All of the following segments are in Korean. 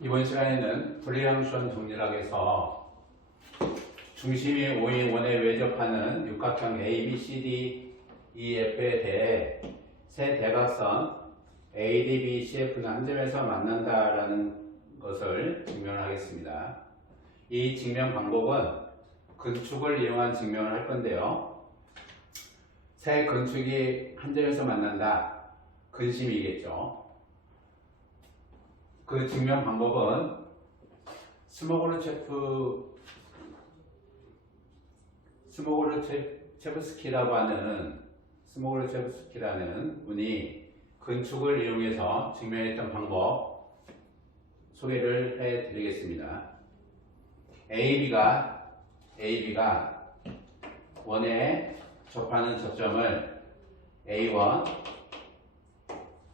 이번 시간에는 불리함수원 정리락에서 중심이 O인 원에 외접하는 육각형 A, B, C, D, E, F에 대해 세 대각선 A, D, B, CF는 한 점에서 만난다라는 것을 증명하겠습니다. 이 증명 방법은 근축을 이용한 증명을 할 건데요. 세 근축이 한 점에서 만난다. 근심이겠죠. 그 증명 방법은 스모고르체프스키라는 분이 근축을 이용해서 증명했던 방법 소개를 해드리겠습니다. AB가 원에 접하는 저점을 A1,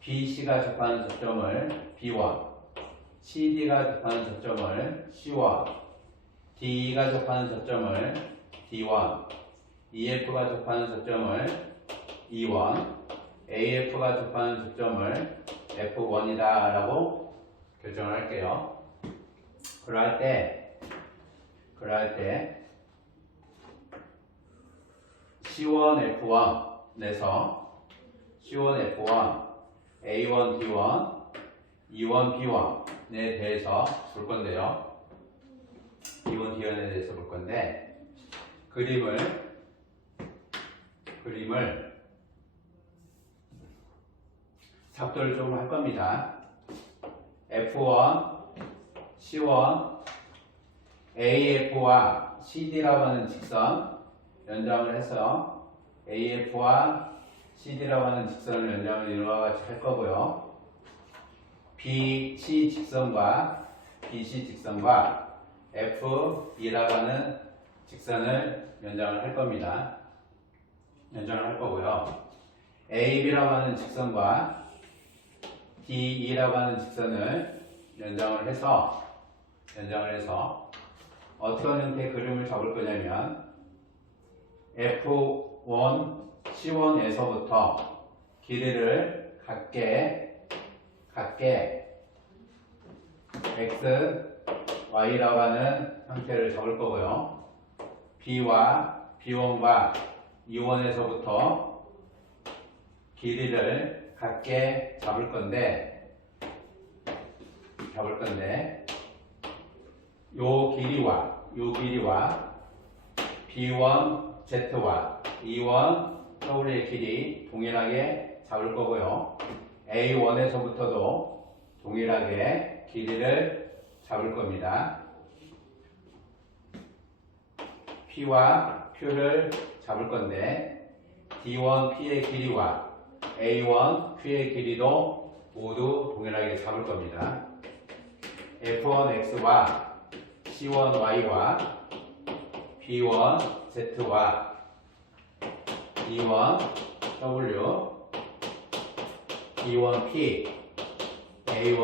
BC가 접하는 저점을 B1, CD가 접하는 저점을 C1, DE가 접하는 저점을 D1, EF가 접하는 저점을 E1, AF가 접하는 저점을 F1이다 라고 결정을 할게요. 그럴 때 C1F1에서 C1F1, A1, D1, E1, B1에 대해서 볼 건데요. E1, D1에 대해서 볼 건데 그림을 작도를 좀 할 겁니다. F1, C1, AF와 CD라고 하는 직선 연장을 해서 AF와 CD라고 하는 직선을 연장을 이와 같이 할 거고요. BC 직선과 BC 직선과 F2라고 하는 직선을 연장을 할 겁니다. 연장을 할 거고요. AB라고 하는 직선과 DE라고 하는 직선을 연장을 해서 어떤 형태의 그림을 잡을 거냐면 F1, C1에서부터 길이를 같게 X, Y라고 하는 형태를 잡을 거고요. B1과 E1에서부터 길이를 같게 잡을 건데 요 길이와 B1, Z와 E1, W의 길이 동일하게 잡을 거고요. A1에서부터도 동일하게 길이를 잡을 겁니다. P와 Q를 잡을 건데 D1, P의 길이와 A1, Q의 길이도 모두 동일하게 잡을 겁니다. F1X와 C1Y와 B1Z와 E1W, E1P, A1,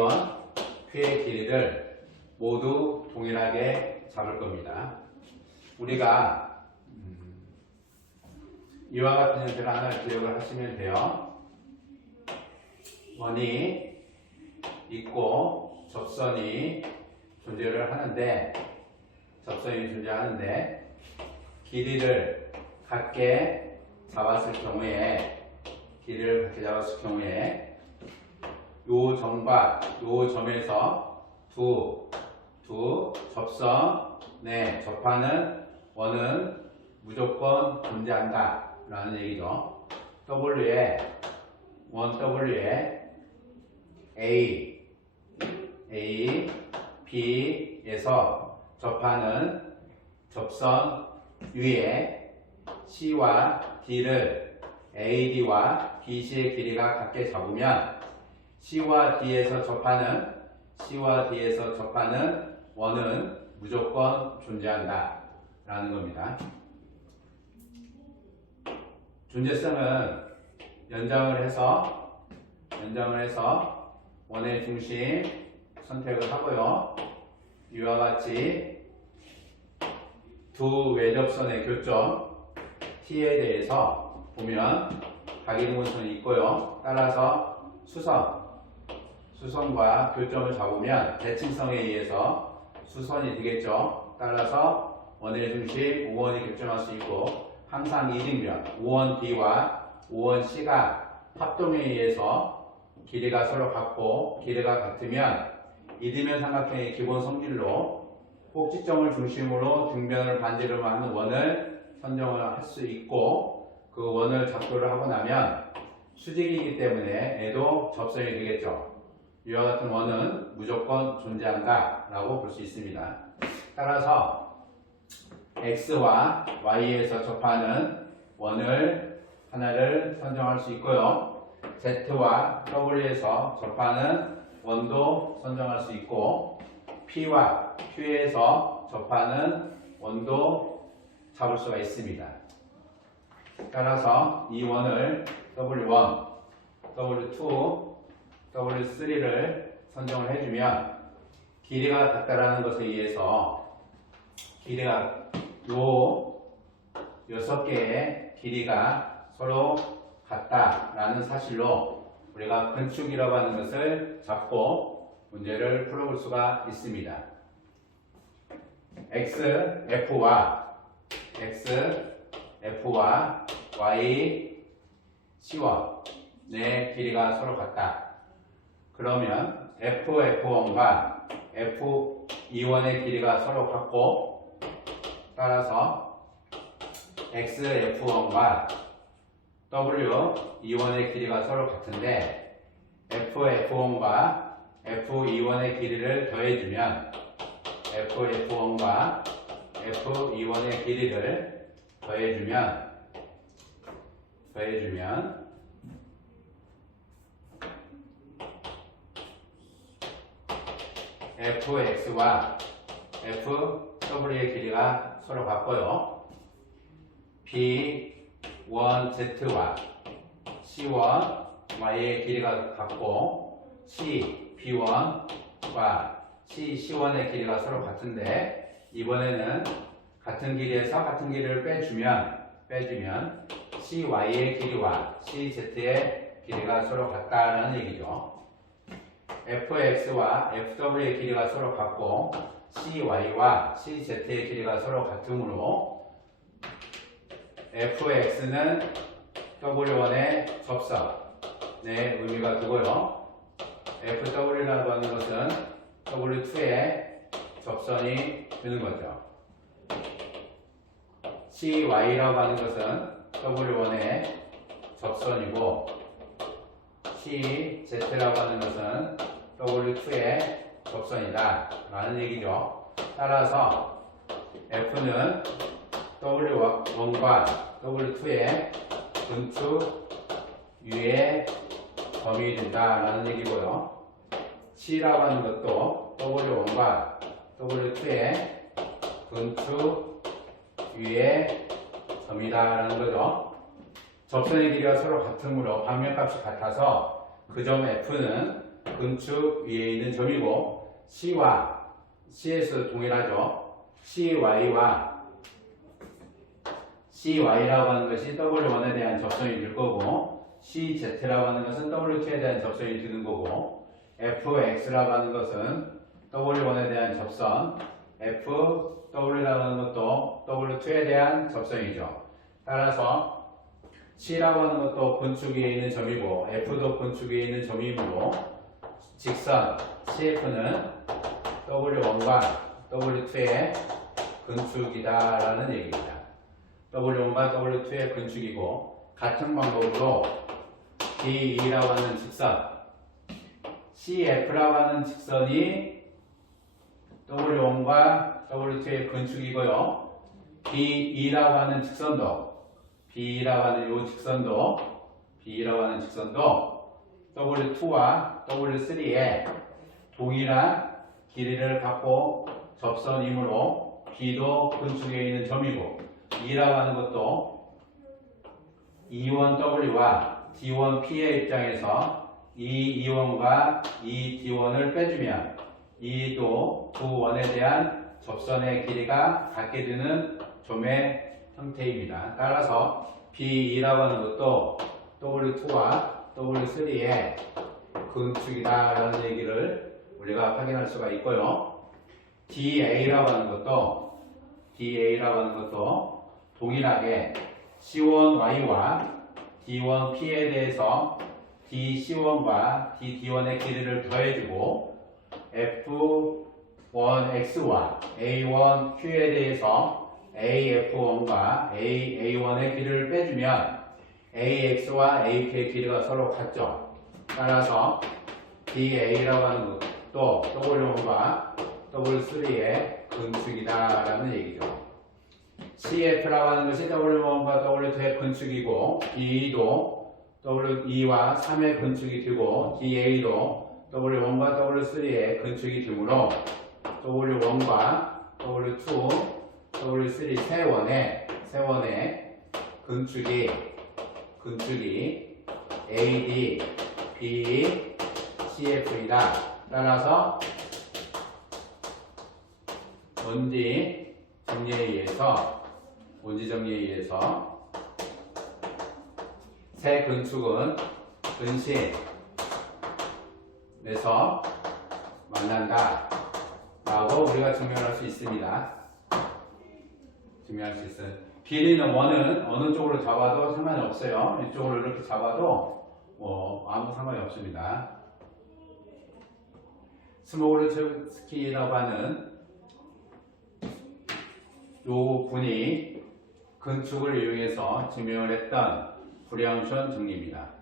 Q의 길이를 모두 동일하게 잡을 겁니다. 우리가 이와 같은 형태를 하나 기억을 하시면 돼요. 원이 있고 접선이 존재하는데 길이를 같게 잡았을 경우에 요 점과 요 점에서 두 접선에 접하는 원은 무조건 존재한다 라는 얘기죠. W에 A, B에서 접하는 접선 위에 C와 D를 AD와 BC의 길이가 같게 잡으면 C와 D에서 접하는 원은 무조건 존재한다 라는 겁니다. 존재성은 연장을 해서 원의 중심 선택을 하고요. 이와 같이 두 외접선의 교점 T에 대해서 보면 각이동선이 있고요. 따라서 수선 수선과 교점을 잡으면 대칭성에 의해서 수선이 되겠죠. 따라서 원의 중심 5원이 교점할 수 있고 항상 이등변 5원 B와 5원 C가 합동에 의해서 길이가 서로 같고 길이가 같으면 이등변 삼각형의 기본 성질로 꼭지점을 중심으로 등변을 반지름을 하는 원을 선정을 할 수 있고 그 원을 작도를 하고 나면 수직이기 때문에 얘도 접선이 되겠죠. 이와 같은 원은 무조건 존재한다 라고 볼 수 있습니다. 따라서 x와 y에서 접하는 원을 하나를 선정할 수 있고요. z와 w에서 접하는 원도 선정할 수 있고 p와 q에서 접하는 원도 잡을 수가 있습니다. 따라서 이 원을 w1, w2, w3를 선정을 해주면 길이가 같다라는 것에 의해서 길이가 요 6개의 길이가 서로 같다라는 사실로 우리가 근축이라고 하는 것을 잡고 문제를 풀어볼 수가 있습니다. F와 Y, C원의 길이가 서로 같다. 그러면 F1과 F2원의 길이가 서로 같고 따라서 XF1과 W2원의 길이가 서로 같은데 FF1과 F2원의 길이를 더해주면 FF1과 F2원의 길이를 더해주면 fx와 fw의 길이가 서로 같고요. b1z와 c1y의 길이가 같고 cb1과 cc1의 길이가 서로 같은데 이번에는 같은 길이에서 같은 길이를 빼주면 cy의 길이와 cz의 길이가 서로 같다는 얘기죠. fx와 fw의 길이가 서로 같고 cy와 cz의 길이가 서로 같으므로 fx는 w1의 접선의 의미가 두고요. fw라고 하는 것은 w2의 접선이 되는 거죠. cy라고 하는 것은 w1의 접선이고 cz라고 하는 것은 w2의 접선이다 라는 얘기죠. 따라서 f는 w1과 w2의 근축 위에 점이 된다 라는 얘기고요. c라고 하는 것도 w1과 w2의 근축 위에 점이다 라는 거죠. 접선의 길이가 서로 같으므로 방면값이 같아서 그 점 F는 근축 위에 있는 점이고 C와 C에서 동일하죠. CY라고 하는 것이 W1에 대한 접선이 될 거고 CZ라고 하는 것은 W2에 대한 접선이 되는 거고 FX라고 하는 것은 W1에 대한 접선 FW라고 하는 것도 W2에 대한 접선이죠. 따라서 C라고 하는 것도 근축 위에 있는 점이고 F도 근축 위에 있는 점이므로 직선 CF는 W1과 W2의 근축이다 라는 얘기입니다. W1과 W2의 근축이고 같은 방법으로 D2라고 하는 직선 CF라고 하는 직선이 W1과 W2의 근축이고요. B2라고 하는 직선도 B라고 하는 이 직선도 W2와 W3의 동일한 길이를 갖고 접선이므로 B도 근축에 있는 점이고 E라고 하는 것도 E1W와 D1P의 입장에서 E2원과 E2원을 빼주면 E도 두 원에 대한 접선의 길이가 같게 되는 점의 형태입니다. 따라서 B2라고 하는 것도 W2와 W3의 근축이다라는 얘기를 우리가 확인할 수가 있고요. DA라고 하는 것도 동일하게 C1Y와 D1P에 대해서 DC1과 DD1의 길이를 더해주고 F1X와 A1Q에 대해서 AF1과 AA1의 길이를 빼주면 AX와 AQ의 길이가 서로 같죠. 따라서 DA라고 하는 것도 W1과 W3의 근축이다라는 얘기죠. CF라고 하는 것이 W1과 W2의 근축이고 DE도 W2와 3의 근축이 되고 DA도 W1과 W3의 근축이 되므로 W1과 W2, W3 세 원의 근축이 AD, BE, CF이다. 따라서 원지 정리에 의해서 세 근축은 근심에서 만난다 라고 우리가 증명할 수 있습니다. 증명할 수 있어요. 길이는 원은 어느 쪽으로 잡아도 상관이 없어요. 이쪽으로 이렇게 잡아도 아무 상관이 없습니다. 스모르츠키라고 하는 요 분이 근축을 이용해서 증명을 했던 브리앙션 정리입니다.